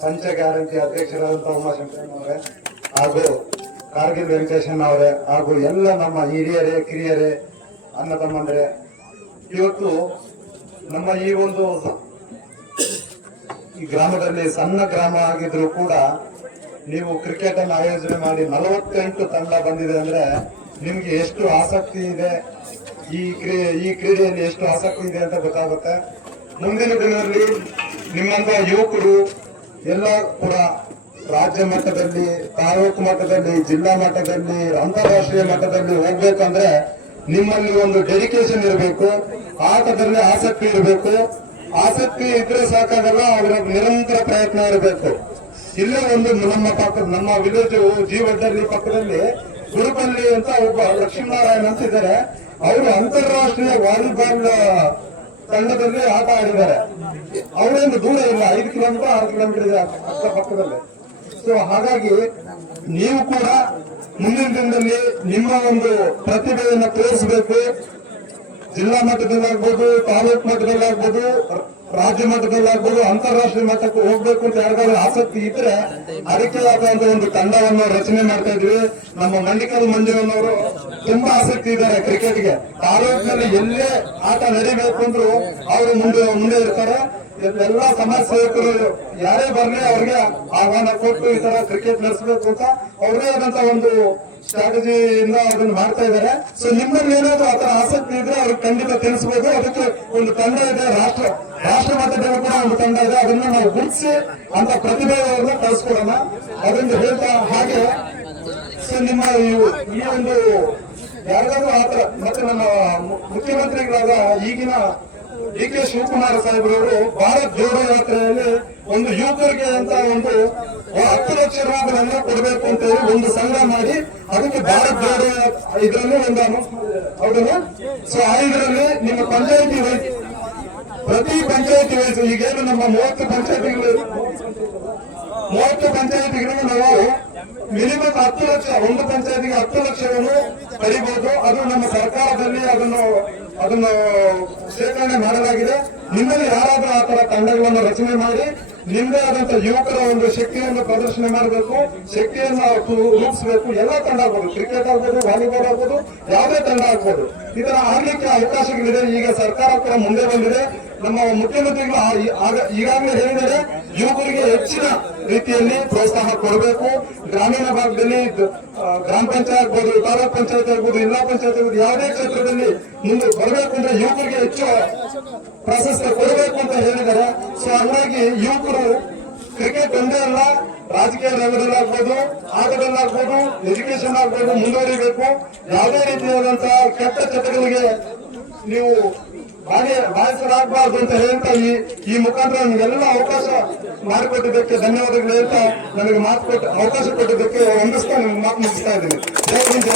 ಪಂಚ ಗ್ಯಾರಂಟಿ ಅಧ್ಯಕ್ಷರಾದಂತಹ ಉಮಾಶಂಕರಣ್ಣವರೇ ಹಾಗೂ ಕಾರ್ಗಿಲ್ ವೆಂಕಟೇಶನ್ ಅವರೇ ಹಾಗೂ ಎಲ್ಲ ನಮ್ಮ ಹಿರಿಯರೇ ಕಿರಿಯರೇ ಅಣ್ಣ ತಮ್ಮಂದ್ರೆ, ಇವತ್ತು ನಮ್ಮ ಈ ಗ್ರಾಮದಲ್ಲಿ ಸಣ್ಣ ಗ್ರಾಮ ಆಗಿದ್ರು ಕೂಡ ನೀವು ಕ್ರಿಕೆಟ್ ಅನ್ನು ಆಯೋಜನೆ ಮಾಡಿ 48 ತಂಡ ಬಂದಿದೆ ಅಂದ್ರೆ ನಿಮ್ಗೆ ಎಷ್ಟು ಆಸಕ್ತಿ ಇದೆ, ಈ ಕ್ರೀಡೆಯಲ್ಲಿ ಎಷ್ಟು ಆಸಕ್ತಿ ಇದೆ ಅಂತ ಗೊತ್ತಾಗುತ್ತೆ. ಮುಂದಿನ ದಿನದಲ್ಲಿ ನಿಮ್ಮಂತ ಯುವಕರು ಎಲ್ಲ ಕೂಡ ರಾಜ್ಯ ಮಟ್ಟದಲ್ಲಿ, ತಾಲೂಕು ಮಟ್ಟದಲ್ಲಿ, ಜಿಲ್ಲಾ ಮಟ್ಟದಲ್ಲಿ, ಅಂತಾರಾಷ್ಟ್ರೀಯ ಮಟ್ಟದಲ್ಲಿ ಹೋಗ್ಬೇಕಂದ್ರೆ ನಿಮ್ಮಲ್ಲಿ ಒಂದು ಡೆಡಿಕೇಶನ್ ಇರಬೇಕು, ಆಟದಲ್ಲಿ ಆಸಕ್ತಿ ಇರಬೇಕು. ಆಸಕ್ತಿ ಇದ್ರೆ ಸಾಕಾಗಲ್ಲ, ಅವರ ನಿರಂತರ ಪ್ರಯತ್ನ ಇರಬೇಕು. ಇಲ್ಲೇ ಒಂದು ನಮ್ಮ ವಿಲೇಜ್ ಜೀವಡ್ಡಲ್ಲಿ ಪಕ್ಕದಲ್ಲಿ ಗುರುಪಲ್ಲಿ ಅಂತ ಒಬ್ಬ ಲಕ್ಷ್ಮೀನಾರಾಯಣ ಅಂತ ಇದ್ದಾರೆ. ಅವರು ಅಂತಾರಾಷ್ಟ್ರೀಯ ವಾಲಿಬಾಲ್ ತಂಡದಲ್ಲಿ ಆಟ ಆಡಿದ್ದಾರೆ. ಅವರೇನು ದೂರ ಇಲ್ಲ, 5 ಕಿಲೋಮೀಟರ್ 6 ಕಿಲೋಮೀಟರ್ ಇದೆ ಅಕ್ಕಪಕ್ಕದಲ್ಲಿ. ಸೊ ಹಾಗಾಗಿ ನೀವು ಕೂಡ ಮುಂದಿನ ದಿನದಲ್ಲಿ ನಿಮ್ಮ ಒಂದು ಪ್ರತಿಭೆಯನ್ನು ತೋರಿಸಬೇಕು. ಜಿಲ್ಲಾ ಮಟ್ಟದಲ್ಲಾಗ್ಬೋದು, ತಾಲೂಕು ಮಟ್ಟದಲ್ಲಾಗ್ಬೋದು, ರಾಜ್ಯ ಮಟ್ಟದಲ್ಲಾಗ್ಬೋದು, ಅಂತಾರಾಷ್ಟ್ರೀಯ ಮಟ್ಟಕ್ಕೆ ಹೋಗ್ಬೇಕು ಅಂತ ಯಾರಿಗಾದ್ರೂ ಆಸಕ್ತಿ ಇದ್ರೆ ಅದಕ್ಕೆ ಆದಂತ ಒಂದು ತಂಡವನ್ನು ರಚನೆ ಮಾಡ್ತಾ ಇದ್ವಿ. ನಮ್ಮ ಮಂಡಿಕಲ್ ಮಂಜುನವರು ತುಂಬಾ ಆಸಕ್ತಿ ಇದ್ದಾರೆ ಕ್ರಿಕೆಟ್ಗೆ. ತಾಲೂಕಿನಲ್ಲಿ ಎಲ್ಲೇ ಆಟ ನಡೀಬೇಕು ಅಂದ್ರೂ ಅವರು ಮುಂದೆ ಇರ್ತಾರೆ. ಎಲ್ಲ ಸಮಾಜ ಸೇವಕರು ಯಾರೇ ಬರ್ಲಿ ಅವ್ರಿಗೆ ಆಹ್ವಾನ ಕೊಟ್ಟು ಈ ತರ ಕ್ರಿಕೆಟ್ ನಡೆಸಬೇಕು ಅಂತ ಅವರೇ ಆದಂತ ಒಂದು ಸ್ಟ್ರಾಟಜಿಯಿಂದ ಅದನ್ನ ಮಾಡ್ತಾ ಇದ್ದಾರೆ. ಸೊ ನಿಮ್ಮಲ್ಲಿ ಏನಾದ್ರು ಆತರ ಆಸಕ್ತಿ ಇದ್ರೆ ಅವ್ರಿಗೆ ಖಂಡಿತ ತಿಳಿಸಬಹುದು. ಅದಕ್ಕೆ ಒಂದು ತಂಡ ಇದೆ, ರಾಷ್ಟ್ರ ಮಟ್ಟದಲ್ಲಿ ಕೂಡ ಒಂದು ತಂಡ ಇದೆ. ಅದನ್ನ ನಾವು ಗುರುತಿಸಿ ಅಂತ ಪ್ರತಿಭೆಗಳನ್ನ ಕಳಿಸ್ಕೊಡೋಣ ಅದನ್ನು ಹೇಳ್ತಾ. ಹಾಗೆ ಸೊ ನಿಮ್ಮ ಈ ಒಂದು ಯಾರಿಗಾದ್ರೂ ಆತರ ಮತ್ತೆ ನಮ್ಮ ಮುಖ್ಯಮಂತ್ರಿಗಳಾದ ಈಗಿನ ಡಿ ಕೆ ಶಿವಕುಮಾರ್ ಸಾಹೇಬ್ರವರು ಭಾರತ್ ಜೋಡೋ ಯಾತ್ರೆಯಲ್ಲಿ ಒಂದು ಯುವಕರಿಗೆ ಅಂತ ಒಂದು 10 ಲಕ್ಷ ರೂಪಾಯಿಗಳನ್ನ ಕೊಡಬೇಕು ಅಂತ ಹೇಳಿ ಒಂದು ಸಂಘ ಮಾಡಿ ಅದಕ್ಕೆ ಭಾರತ್ ಜೋಡೋ ಇದರಲ್ಲಿ ಒಂದು ಅನೌನ್ಸ್ ಮಾಡಿದ್ದಾರೆ. ಹೌದಲ್ಲ? ಸೊ ಆ ಇದರಲ್ಲಿ ನಿಮ್ಮ ಪಂಚಾಯತಿ ಪ್ರತಿ ಪಂಚಾಯತಿ ವಯಸ್ಸು ಈಗೇನು ನಮ್ಮ 30 ಪಂಚಾಯತಿಗಳಿಗೆ ನಾವು ಮಿನಿಮಮ್ 10 ಲಕ್ಷ, ಒಂದು ಪಂಚಾಯತಿಗೆ 10 ಲಕ್ಷವನ್ನು ಪಡಿಬಹುದು. ಅದು ನಮ್ಮ ಸರ್ಕಾರದಲ್ಲಿ ಅದನ್ನು ಶೇಖರಣೆ ಮಾಡಲಾಗಿದೆ. ನಿಮ್ಮಲ್ಲಿ ಯಾರಾದ್ರೂ ಆ ತರ ತಂಡಗಳನ್ನು ರಚನೆ ಮಾಡಿ ನಿಮ್ಮದೇ ಆದಂತಹ ಯುವಕರ ಒಂದು ಶಕ್ತಿಯನ್ನು ಪ್ರದರ್ಶನ ಮಾಡಬೇಕು, ಶಕ್ತಿಯನ್ನು ರೂಪಿಸಬೇಕು. ಎಲ್ಲ ತಂಡ ಆಗ್ಬೋದು, ಕ್ರಿಕೆಟ್ ಆಗ್ಬೋದು, ವಾಲಿಬಾಲ್ ಆಗ್ಬೋದು, ಯಾವುದೇ ತಂಡ ಆಗ್ಬೋದು. ಇದರ ಆಗ್ಲಿಕ್ಕೆ ಅವಕಾಶಗಳಿದೆ. ಈಗ ಸರ್ಕಾರ ಕೂಡ ಮುಂದೆ ಬಂದಿದೆ. ನಮ್ಮ ಮುಖ್ಯಮಂತ್ರಿಗಳು ಈಗಾಗಲೇ ಹೇಳಿದರೆ ಯುವಕರಿಗೆ ಹೆಚ್ಚಿನ ರೀತಿಯಲ್ಲಿ ಪ್ರೋತ್ಸಾಹ ಕೊಡಬೇಕು. ಗ್ರಾಮೀಣ ಭಾಗದಲ್ಲಿ ಗ್ರಾಮ ಪಂಚಾಯತ್ ಆಗ್ಬೋದು, ತಾಲೂಕ್ ಪಂಚಾಯತ್ ಆಗ್ಬೋದು, ಜಿಲ್ಲಾ ಪಂಚಾಯತ್ ಆಗ್ಬೋದು, ಯಾವುದೇ ಕ್ಷೇತ್ರದಲ್ಲಿ ಮುಂದೆ ಬರಬೇಕು ಅಂದ್ರೆ ಯುವಕರಿಗೆ ಹೆಚ್ಚು ಪ್ರಾಶಸ್ತ್ಯ ಕೊಡಬೇಕು ಅಂತ ಹೇಳಿದ್ದಾರೆ. ಸೊ ಹಾಗಾಗಿ ಯುವಕರು ಕ್ರಿಕೆಟ್ ಒಂದೇ ಅಲ್ಲ, ರಾಜಕೀಯ ರಂಗದಲ್ಲಾಗ್ಬೋದು, ಆಟದಲ್ಲಾಗ್ಬೋದು, ಎಜುಕೇಶನ್ ಆಗ್ಬೋದು, ಮುಂದುವರಿಬೇಕು. ಯಾವುದೇ ರೀತಿಯಾದಂತಹ ಕೆಟ್ಟ ಚಟಗಳಿಗೆ ನೀವು ಬಾಯಿಸಲಾಗಬಾರ್ದು ಅಂತ ಹೇಳ್ತಾ ಈ ಮುಖಾಂತರ ನನಗೆಲ್ಲ ಅವಕಾಶ ಮಾಡಿಕೊಟ್ಟಿದ್ದಕ್ಕೆ ಧನ್ಯವಾದಗಳು ಹೇಳ್ತಾ, ನನಗೆ ಅವಕಾಶ ಕೊಟ್ಟಿದ್ದಕ್ಕೆ ವಂದಿಸ್ತಾ ಮಾತು ಮುಗಿಸ್ತಾ ಇದ್ದೀನಿ. ಜೈ ಹಿಂದ್.